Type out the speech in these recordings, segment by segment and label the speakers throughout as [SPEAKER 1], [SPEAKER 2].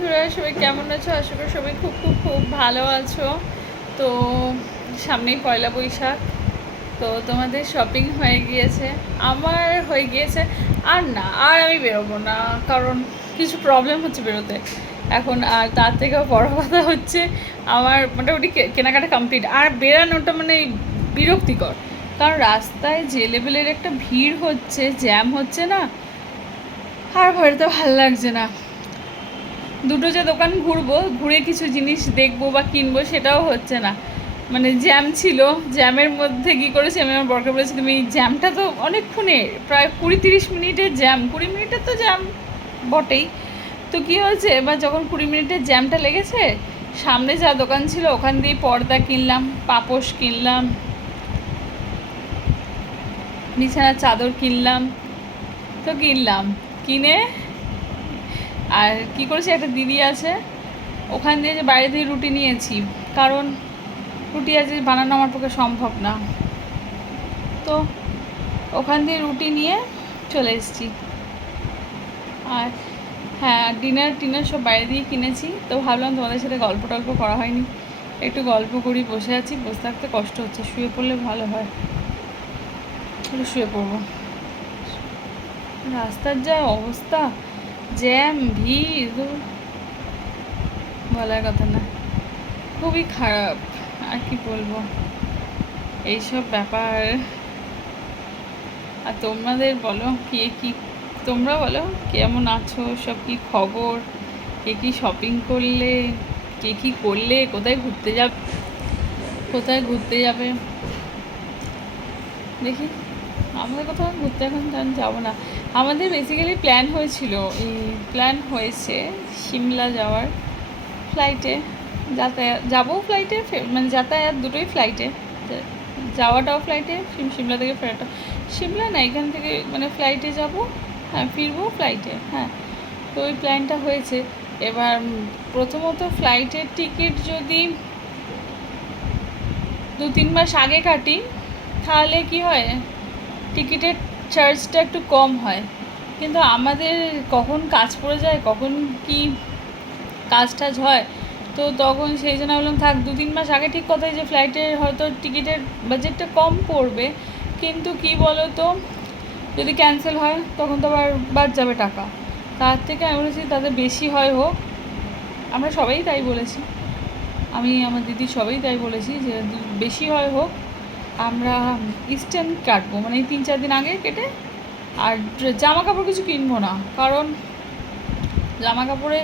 [SPEAKER 1] বন্ধুরা, সবাই কেমন আছো? আশা করি সবাই খুব খুব খুব ভালো আছো। তো সামনেই পয়লা বৈশাখ। তো তোমাদের শপিং হয়ে গিয়েছে। আমার হয়ে গিয়েছে। আর না, আর আমি বেরোবো না। কারণ কিছু প্রবলেম হচ্ছে বেরোতে। এখন আর তার থেকেও বড় কথা হচ্ছে, আমার মোটামুটি কেনাকাটা কমপ্লিট আর বেরানোটা মানে বিরক্তিকর। কারণ রাস্তায় যে লেভেলের একটা ভিড় হচ্ছে জ্যাম হচ্ছে না, আর বেরোতে ভালো লাগছে না। দুটো যে দোকান ঘুরবো, ঘুরে কিছু জিনিস দেখব বা কিনবো সেটাও হচ্ছে না। মানে জ্যাম ছিল, জ্যামের মধ্যে কী করেছি আমি আমার বরকে বলেছি, তুমি জ্যামটা তো অনেকক্ষণে, প্রায় কুড়ি তিরিশ মিনিটের জ্যাম। কুড়ি মিনিটের তো জ্যাম বটেই। তো কী হয়েছে? এবার যখন কুড়ি মিনিটের জ্যামটা লেগেছে, সামনে যা দোকান ছিল ওখান দিয়ে পর্দা কিনলাম, পাপোশ কিনলাম, বিছানার চাদর কিনলাম, তো কিনলাম। কিনে আর কি করেছি? একটা দিদি আছে। ওখান দিয়ে যে বাইরে থেকে রুটি নিয়েছি। কারণ রুটি আজ বানানো আমার পক্ষে সম্ভব না। তো ওখান দিয়ে রুটি নিয়ে চলে এসেছি। আর হ্যাঁ ডিনার টিনার সব বাইরে দিয়ে কিনেছি। তো ভাবলাম তোমাদের সাথে গল্প টল্প করা হয়নি। একটু গল্প করি, বসে আছি। বসে থাকতে কষ্ট হচ্ছে। শুয়ে পড়লে ভালো হয়। শুয়ে পড়ব। রাস্তার যা অবস্থা। জ্যাম, ভিড়। বলার কথা না। খুবই খারাপ। আর কি বলব? এইসব ব্যাপার। আর তোমাদের বলো, কে কি, তোমরা বলো, কেমন আছো? সব কি খবর? কে কি শপিং করলে? কে কি করলে? কোথায় ঘুরতে যাবে? কোথায় ঘুরতে যাবে? দেখি। আমাদের কোথাও ঘুরতে এখন যাব না। আমাদের বেসিক্যালি প্ল্যান হয়েছিল প্ল্যান হয়েছে সিমলা যাওয়ার ফ্লাইটে যাতায়াত, যাব ফ্লাইটে মানে যাতায়াত দুটোই ফ্লাইটে যাওয়াটাও ফ্লাইটে সিমলা থেকে ফেরাটা। সিমলা না, এখান থেকে মানে ফ্লাইটে যাব হ্যাঁ ফিরবো ফ্লাইটে হ্যাঁ। তো ওই প্ল্যানটা হয়েছে। এবার প্রথমত ফ্লাইটের টিকিট যদি দু তিন মাস আগে কাটি, তাহলে কি হয়? টিকিটের চার্জটা একটু কম হয়। কিন্তু আমাদের কখন কাজ পড়ে যায়, কখন কি কাজ টাজ হয়, তো তখন সেই জন্য বললাম থাক দু তিন মাস আগে ঠিক কথাই যে ফ্লাইটের হয়তো টিকিটের বাজেটটা কম পড়বে, কিন্তু কি বলো তো যদি ক্যান্সেল হয়, তখন তো আবার বাদ যাবে টাকা। তার থেকে আমি বলেছি তাদের বেশি হয় হোক। আমরা সবাই তাই বলেছি। আমি, আমার দিদি সবাই তাই বলেছি যে বেশি হয় হোক আমরা ইস্টার্ন কাটবো মানে তিন চার দিন আগে কেটে আর জামা কাপড় কিছু কিনবো না, কারণ জামা কাপড়ে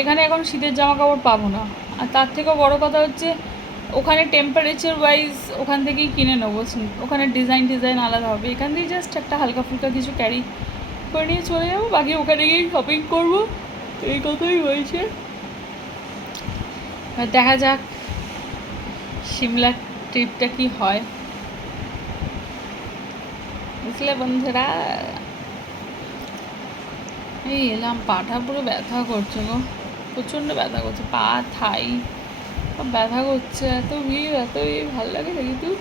[SPEAKER 1] এখানে এখন শীতের জামা কাপড় পাবো না। আর তার থেকেও বড় কথা হচ্ছে, ওখানে টেম্পারেচার ওয়াইজ ওখান থেকেই কিনে নেব। ওখানে ডিজাইন ডিজাইন আলাদা হবে, এখান দিয়ে জাস্ট একটা হালকা ফুলকা কিছু ক্যারি করে নিয়ে চলে যাব, বাকি ওখানে গিয়ে শপিং করব। এই কথাই হয়েছে। দেখা যাক, সিমলা ট্রিপটা কি হয়। বুঝলে বন্ধুরা? এই এলাম, পাটা পুরো ব্যথা করছে গো। প্রচণ্ড ব্যথা করছে, পা, থাই ব্যথা করছে, এত ভিড় এত ভিড়, ভালো লাগে না কিন্তু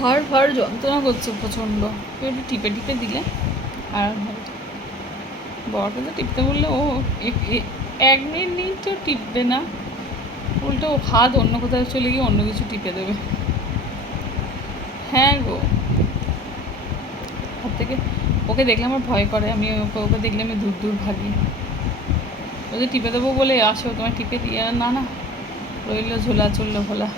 [SPEAKER 1] ঘর ঘর যন্ত্রণা করছে প্রচণ্ড। একটু টিপে টিপে দিলে আরাম হবে বড়কে তো টিপতে বললে ও এ- মিনিট এক মিনিটও টিপবে না। উল্টো হাত অন্য কোথাও চলে গিয়ে অন্য কিছু টিপে দেবে। হ্যাঁ গো। হাত থেকে। ওকে দেখলে আমার ভয় করে, আমি ওকে ওকে দেখলে আমি দূর দূর ভাগি। ওদের টিপে দেবো বলে আসো তোমার টিপে দিয়ে না না। রইল ঝোলা চলল ভোলা।